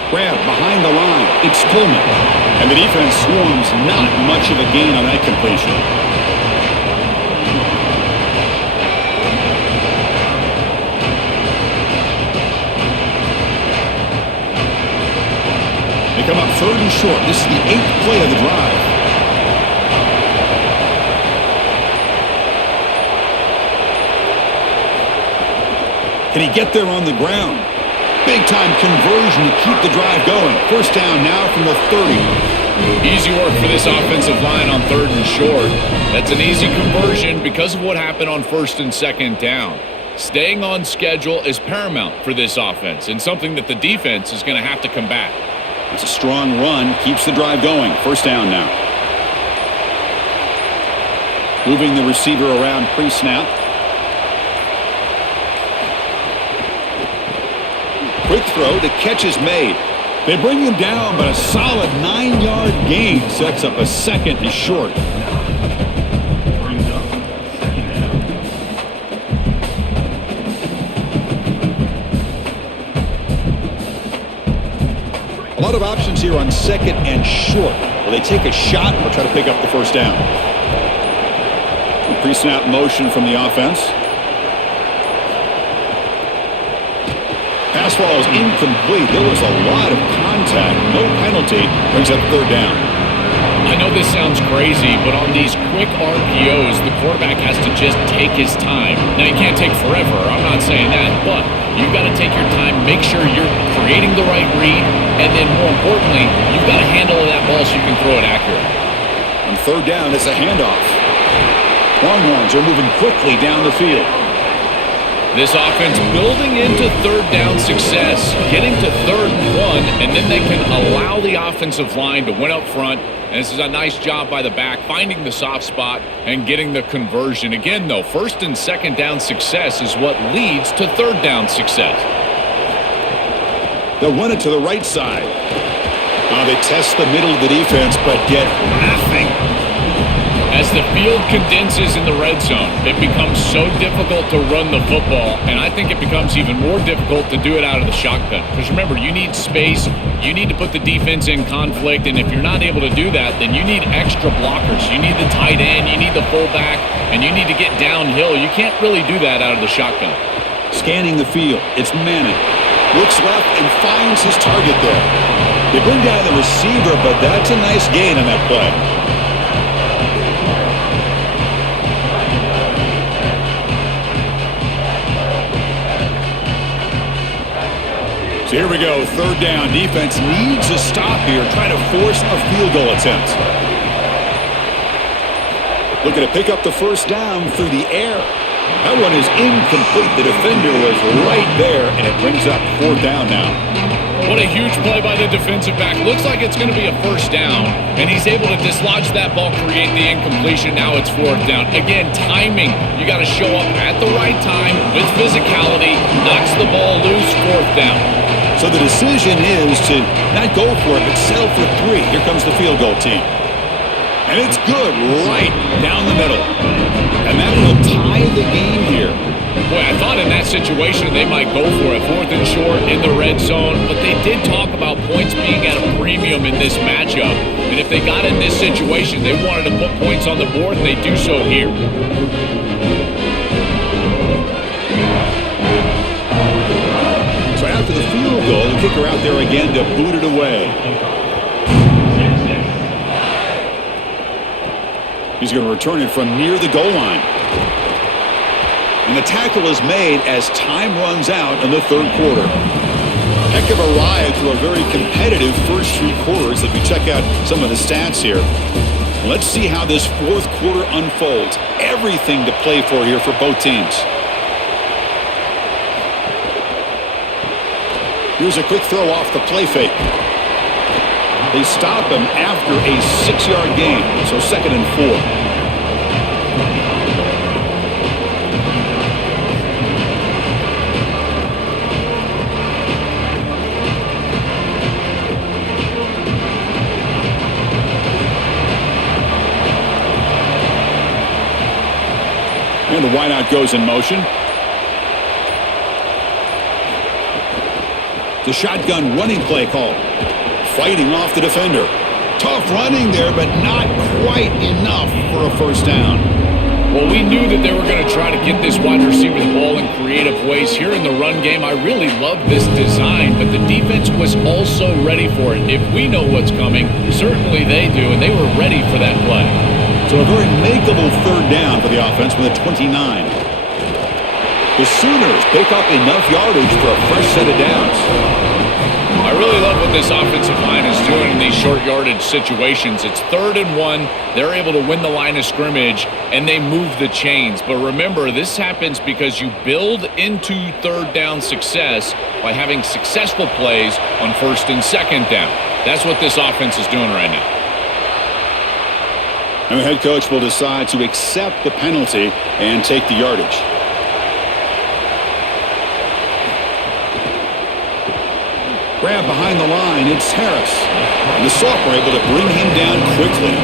Grab behind the line. It's Coleman. And the defense swarms. Not much of a gain on that completion. They come up 3rd and short. This is the 8th play of the drive. Can he get there on the ground? Big-time conversion to keep the drive going. First down now from the 30. Easy work for this offensive line on 3rd and short. That's an easy conversion because of what happened on 1st and 2nd down. Staying on schedule is paramount for this offense and something that the defense is going to have to combat. It's a strong run. Keeps the drive going. First down now. Moving the receiver around pre-snap. Quick throw. The catch is made. They bring him down, but a solid 9-yard gain sets up a 2nd and short. Brings up second down. A lot of options here on 2nd and short. Will they take a shot or try to pick up the first down? Pre-snap motion from the offense. Pass ball is incomplete. There was a lot of contact. No penalty. Brings up 3rd down. I know this sounds crazy, but on these quick RPOs, the quarterback has to just take his time. Now, you can't take forever. I'm not saying that, but you've got to take your time, make sure you're creating the right read, and then more importantly, you've got to handle that ball so you can throw it accurately. On 3rd down, it's a handoff. Longhorns are moving quickly down the field. This offense building into 3rd down success, getting to 3rd and 1, and then they can allow the offensive line to win up front. And this is a nice job by the back, finding the soft spot and getting the conversion. Again, though, 1st and 2nd down success is what leads to 3rd down success. They'll run it to the right side. They test the middle of the defense, but get nothing. As the field condenses in the red zone, it becomes so difficult to run the football, and I think it becomes even more difficult to do it out of the shotgun. Because remember, you need space, you need to put the defense in conflict, and if you're not able to do that, then you need extra blockers. You need the tight end, you need the fullback, and you need to get downhill. You can't really do that out of the shotgun. Scanning the field, it's Manning. Looks left and finds his target there. They bring down the receiver, but that's a nice gain on that play. So here we go, 3rd down. Defense needs a stop here, trying to force a field goal attempt. Looking to pick up the first down through the air. That one is incomplete. The defender was right there, and it brings up 4th down now. What a huge play by the defensive back. Looks like it's going to be a first down, and he's able to dislodge that ball, create the incompletion. Now it's 4th down. Again, timing. You got to show up at the right time with physicality. Knocks the ball loose, 4th down. So the decision is to not go for it, but settle for 3. Here comes the field goal team. And it's good right down the middle. And that will tie the game here. Boy, I thought in that situation they might go for it. 4th and short in the red zone. But they did talk about points being at a premium in this matchup. And if they got in this situation, they wanted to put points on the board, and they do so here. So after the field goal, the kicker out there again to boot it away. He's going to return it from near the goal line. And the tackle is made as time runs out in the 3rd quarter. Heck of a ride through a very competitive first 3 quarters as we check out some of the stats here. Let's see how this 4th quarter unfolds. Everything to play for here for both teams. Here's a quick throw off the play fake. They stop him after a 6-yard gain, so 2nd and 4. And the wideout goes in motion. The shotgun running play call. Fighting off the defender. Tough running there, but not quite enough for a first down. Well, we knew that they were going to try to get this wide receiver the ball in creative ways. Here in the run game, I really love this design, but the defense was also ready for it. If we know what's coming, certainly they do, and they were ready for that play. So a very makeable third down for the offense with a 29. The Sooners pick up enough yardage for a fresh set of downs. I really love what this offensive line is doing in these short yardage situations. It's 3rd and 1. They're able to win the line of scrimmage, and they move the chains. But remember, this happens because you build into third down success by having successful plays on 1st and 2nd down. That's what this offense is doing right now. And the head coach will decide to accept the penalty and take the yardage. Grab behind the line, it's Harris. And the Soft were able to bring him down quickly.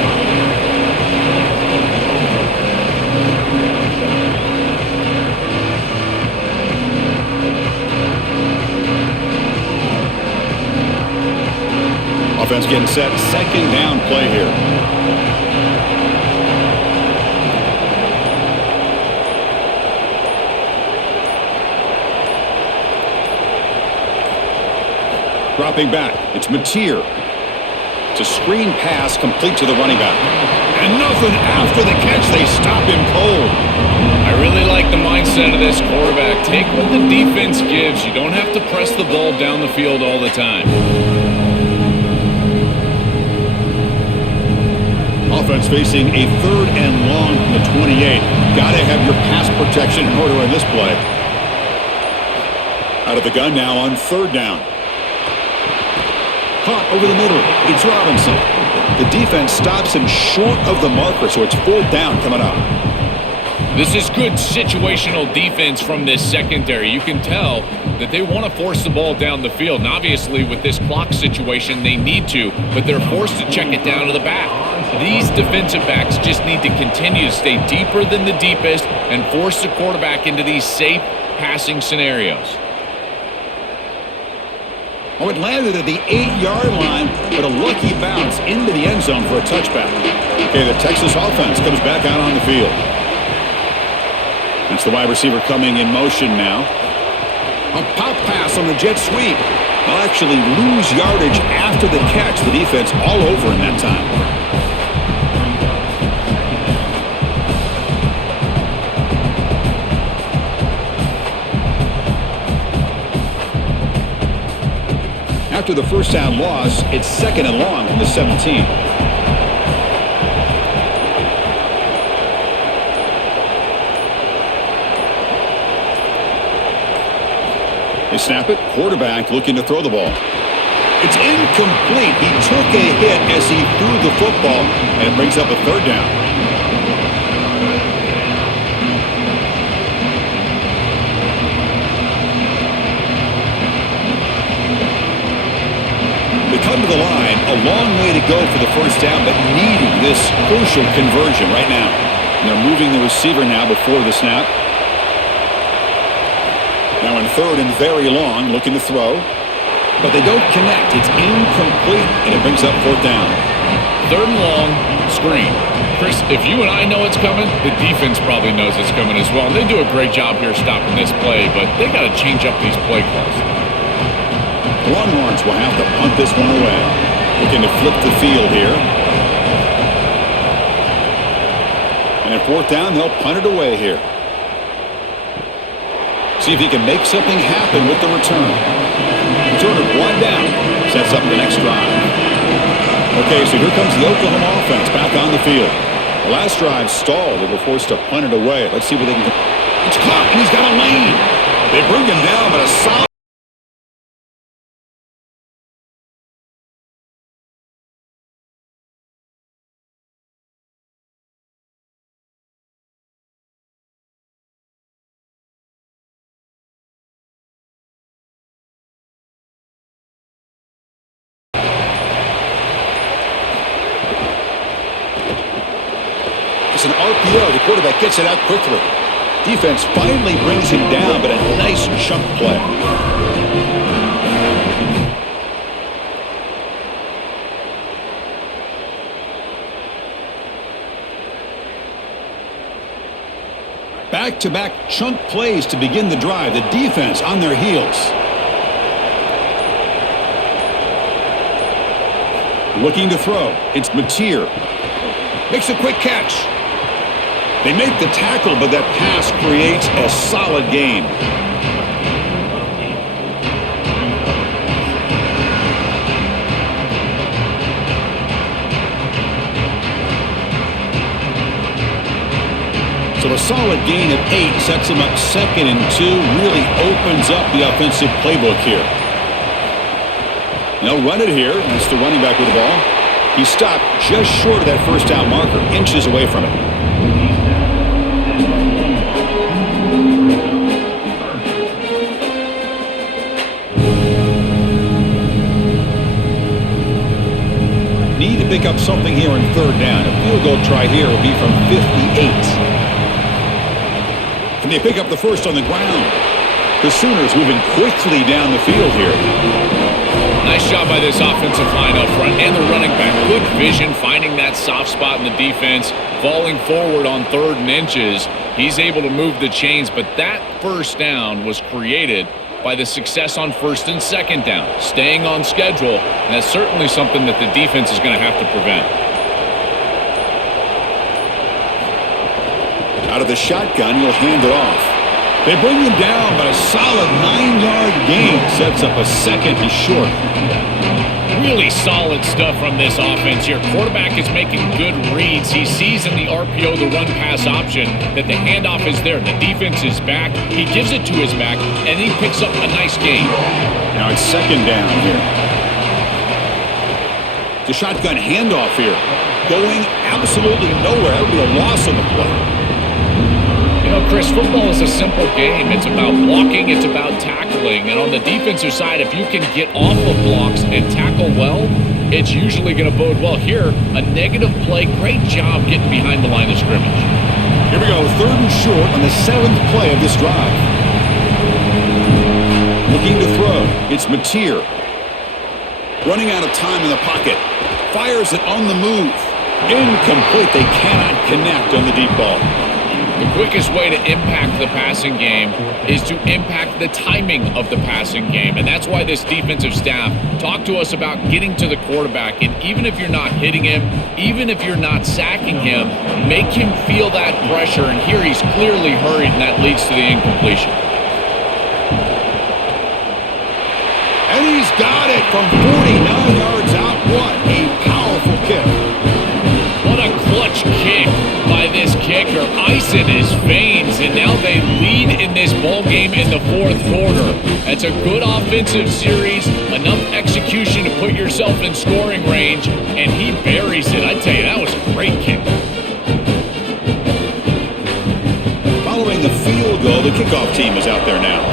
Offense getting set, 2nd down play here. Dropping back, it's Mateer. It's a screen pass complete to the running back. And nothing after the catch, they stop him cold. I really like the mindset of this quarterback. Take what the defense gives. You don't have to press the ball down the field all the time. Offense facing a 3rd and long from the 28. Gotta have your pass protection in order in this play. Out of the gun now on 3rd down. Caught over the middle. It's Robinson. The defense stops him short of the marker, so it's 4th down coming up. This is good situational defense from this secondary. You can tell that they want to force the ball down the field. And obviously, with this clock situation, they need to, but they're forced to check it down to the back. These defensive backs just need to continue to stay deeper than the deepest and force the quarterback into these safe passing scenarios. Oh, it landed at the 8-yard line, but a lucky bounce into the end zone for a touchback. Okay, the Texas offense comes back out on the field. That's the wide receiver coming in motion now. A pop pass on the jet sweep. They'll actually lose yardage after the catch. The defense all over him that time. After the first down loss, it's 2nd and long from the 17. They snap it. Quarterback looking to throw the ball. It's incomplete. He took a hit as he threw the football, and it brings up a 3rd down. Come to the line, a long way to go for the first down, but needing this crucial conversion right now. And they're moving the receiver now before the snap. Now in 3rd and very long, looking to throw. But they don't connect. It's incomplete, and it brings up 4th down. 3rd and long, screen. Chris, if you and I know it's coming, the defense probably knows it's coming as well. And they do a great job here stopping this play, but they got to change up these play calls. The Longhorns will have to punt this one away. Looking to flip the field here. And at 4th down, they'll punt it away here. See if he can make something happen with the return. Returner 1 down. Sets up the next drive. Okay, so here comes the Oklahoma offense back on the field. The last drive stalled. They were forced to punt it away. Let's see what they can do. It's caught, and he's got a lane. They bring him down, but a solid. An RPO, the quarterback gets it out quickly. Defense finally brings him down, but a nice chunk play. Back-to-back chunk plays to begin the drive. The defense on their heels. Looking to throw. It's Mateer. Makes a quick catch. They make the tackle, but that pass creates a solid gain. So a solid gain of 8 sets him up 2nd and 2. Really opens up the offensive playbook here. They'll run it here. That's the running back with the ball. He stopped just short of that first down marker, inches away from it. Need to pick up something here on 3rd down. A field goal try here will be from 58. Can they pick up the first on the ground? The Sooners moving quickly down the field here. Nice job by this offensive line up front and the running back. Good vision, finding that soft spot in the defense, falling forward on 3rd and inches. He's able to move the chains, but that first down was created by the success on 1st and 2nd down. Staying on schedule, and that's certainly something that the defense is going to have to prevent. Out of the shotgun, he'll hand it off. They bring him down, but a solid 9-yard gain sets up a 2nd and short. Really solid stuff from this offense here. Quarterback is making good reads. He sees in the RPO, the run-pass option, that the handoff is there. The defense is back. He gives it to his back, and he picks up a nice gain. Now it's 2nd down here. The shotgun handoff here. Going absolutely nowhere. That would be a loss on the play. You know, Chris, football is a simple game. It's about blocking, it's about tackling. And on the defensive side, if you can get off of blocks and tackle well, it's usually going to bode well. Here, a negative play. Great job getting behind the line of scrimmage. Here we go, 3rd and short on the 7th play of this drive. Looking to throw. It's Mateer. Running out of time in the pocket. Fires it on the move. Incomplete. They cannot connect on the deep ball. The quickest way to impact the passing game is to impact the timing of the passing game. And that's why this defensive staff talked to us about getting to the quarterback. And even if you're not hitting him, even if you're not sacking him, make him feel that pressure. And here he's clearly hurried, and that leads to the incompletion. And he's got it from 49 yards out. What a powerful kick. What a clutch kick by this kicker. Ice in his veins, and now they lead in this ball game in the 4th quarter. That's a good offensive series, enough execution to put yourself in scoring range, and he buries it. I tell you, that was a great kick. Following the field goal, the kickoff team is out there now.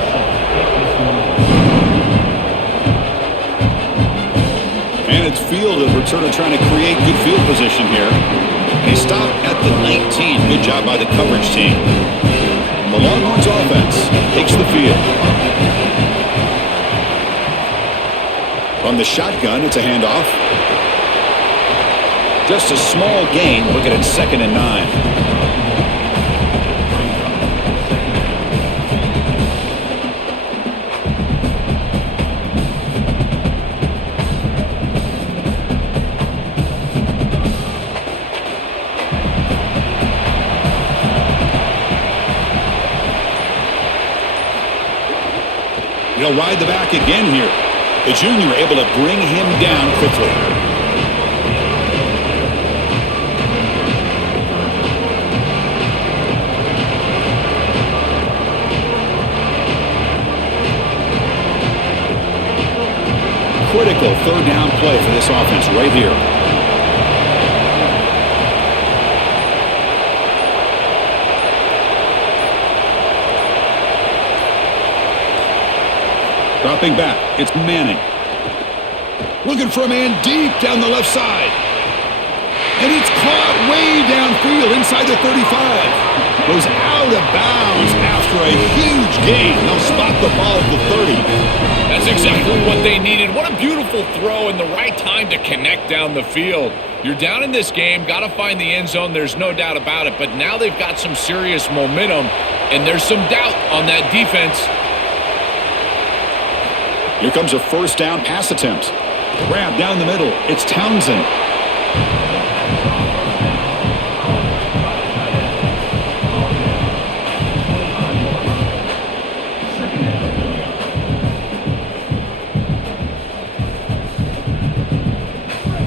And it's fielded. Returner trying to create good field position here. They stop at the 19. Good job by the coverage team. The Longhorns offense takes the field. From the shotgun, it's a handoff. Just a small gain. Looking at 2nd and 9. He'll ride the back again here. The junior able to bring him down quickly. Critical 3rd down play for this offense right here. Dropping back, it's Manning. Looking for a man deep down the left side. And it's caught way downfield inside the 35. Goes out of bounds after a huge gain. They'll spot the ball at the 30. That's exactly what they needed. What a beautiful throw and the right time to connect down the field. You're down in this game, got to find the end zone, there's no doubt about it. But now they've got some serious momentum, and there's some doubt on that defense. Here comes a first down pass attempt. Grab down the middle. It's Townsend.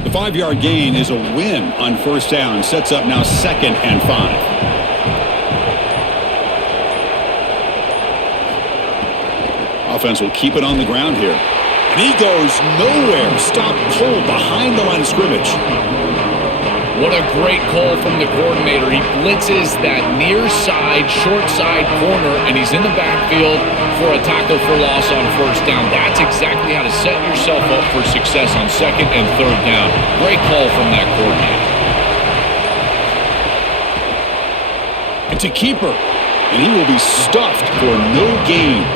The 5-yard gain is a win on first down. Sets up now 2nd and 5. Offense will keep it on the ground here. And he goes nowhere. Stop cold behind the line of scrimmage. What a great call from the coordinator. He blitzes that near side, short side corner, and he's in the backfield for a tackle for loss on first down. That's exactly how to set yourself up for success on 2nd and 3rd down. Great call from that coordinator. It's a keeper, and he will be stuffed for no gain.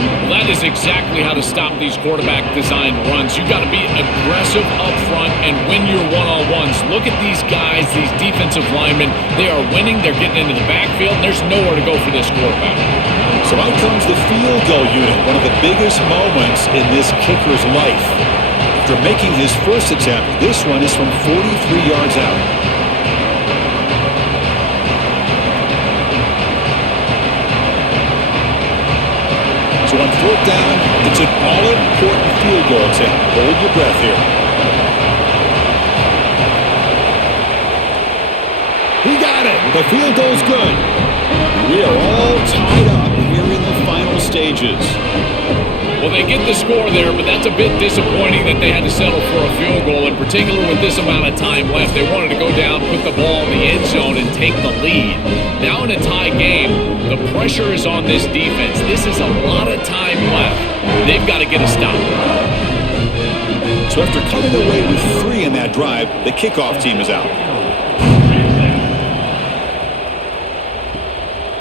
Well, that is exactly how to stop these quarterback-designed runs. You've got to be aggressive up front and win your one-on-ones. Look at these guys, these defensive linemen. They are winning. They're getting into the backfield, and there's nowhere to go for this quarterback. So out comes the field goal unit, one of the biggest moments in this kicker's life. After making his first attempt, this one is from 43 yards out. So on 4th down, it's an all-important field goal attempt. Hold your breath here. He got it. The field goal's good. We are all tied up here in the final stages. Well, they get the score there, but that's a bit disappointing that they had to settle for a field goal, in particular with this amount of time left. They wanted to go down, put the ball in the end zone, and take the lead. Now in a tie game, the pressure is on this defense. This is a lot of time left. They've got to get a stop. So after coming away with 3 in that drive, the kickoff team is out.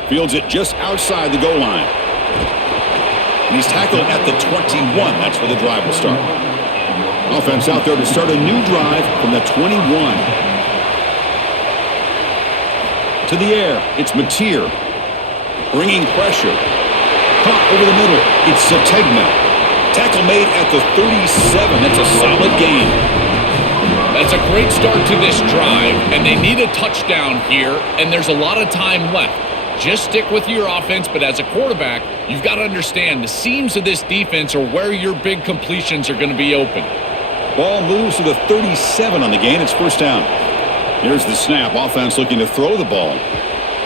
Fields it just outside the goal line. And he's tackled at the 21. That's where the drive will start. Offense out there to start a new drive from the 21. To the air, it's Mateer. Bringing pressure. Caught over the middle. It's Sategna. Tackle made at the 37. That's a solid gain. That's a great start to this drive, and they need a touchdown here, and there's a lot of time left. Just stick with your offense, but as a quarterback, you've got to understand the seams of this defense are where your big completions are going to be open. Ball moves to the 37 on the gain. It's first down. Here's the snap. Offense looking to throw the ball.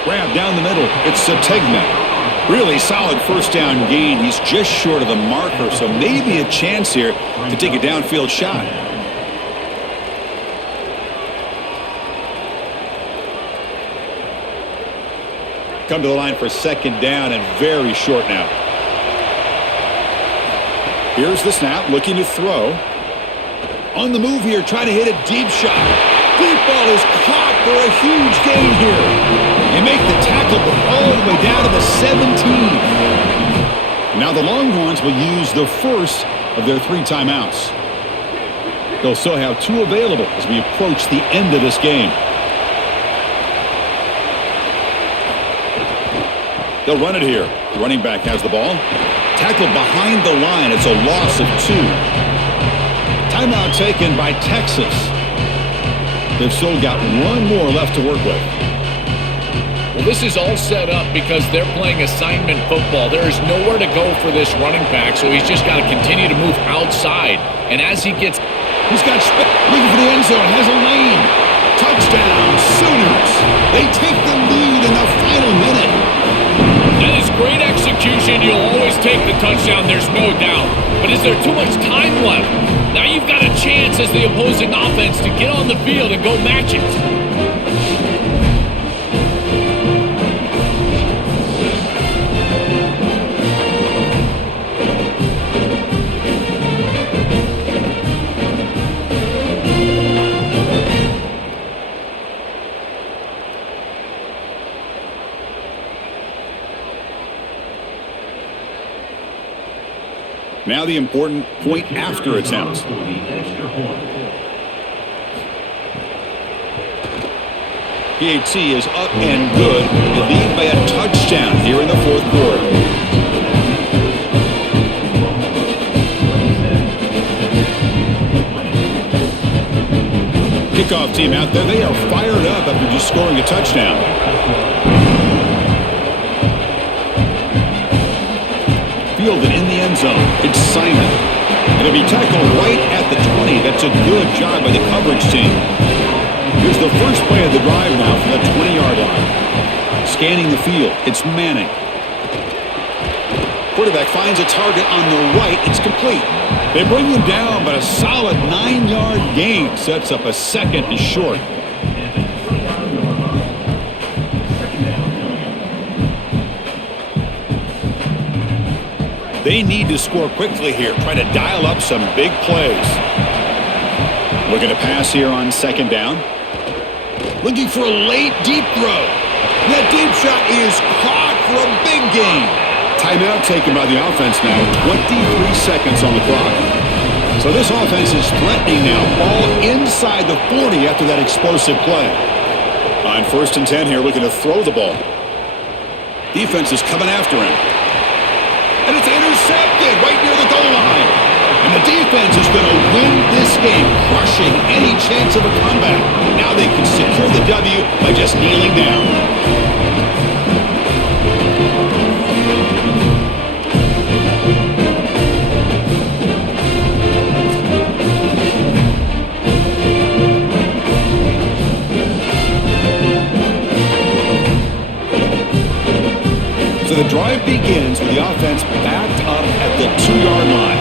Grab down the middle. It's Sategna. Really solid first down gain. He's just short of the marker, so maybe a chance here to take a downfield shot. Come to the line for 2nd down and very short now. Here's the snap, looking to throw. On the move here, trying to hit a deep shot. Deep ball is caught for a huge gain here. They make the tackle, but all the way down to the 17. Now the Longhorns will use the first of their 3 timeouts. They'll still have 2 available as we approach the end of this game. They'll run it here. The running back has the ball. Tackled behind the line. It's a loss of 2. Timeout taken by Texas. They've still got 1 more left to work with. Well, this is all set up because they're playing assignment football. There is nowhere to go for this running back, so he's just got to continue to move outside. And as he gets... He's got looking for the end zone. Has a lane. Touchdown, Sooners. They take the lead in the final minute. That is great execution. You'll always take the touchdown, there's no doubt. But is there too much time left? Now you've got a chance as the opposing offense to get on the field and go match it. Now the important point after attempts. For the extra point. PAT is up and good. They lead by a touchdown here in the fourth quarter. Kickoff team out there. They are fired up after just scoring a touchdown. Fielded in the end zone. It's Simon. It'll be tackled right at the 20. That's a good job by the coverage team. Here's the first play of the drive now from the 20-yard line. Scanning the field. It's Manning. Quarterback finds a target on the right. It's complete. They bring him down, but a solid 9-yard gain sets up a second and short. They need to score quickly here, try to dial up some big plays. Looking to pass here on second down. Looking for a late deep throw. That deep shot is caught for a big gain. Timeout taken by the offense now. 23 seconds on the clock. So this offense is threatening now. Ball inside the 40 after that explosive play. On 1st and 10 here, looking to throw the ball. Defense is coming after him. And it's intercepted right near the goal line. And the defense is going to win this game, crushing any chance of a comeback. Now they can secure the W by just kneeling down. So the drive begins with the offense backed up at the 2-yard line.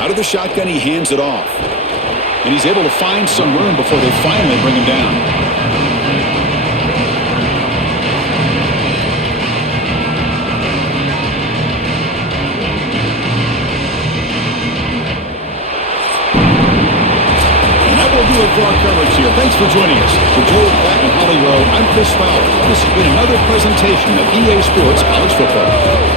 Out of the shotgun, he hands it off. And he's able to find some room before they finally bring him down. Do it for our coverage here. Thanks for joining us. For Joel Platt and Holly Rowe, I'm Chris Fowler. This has been another presentation of EA Sports College Football.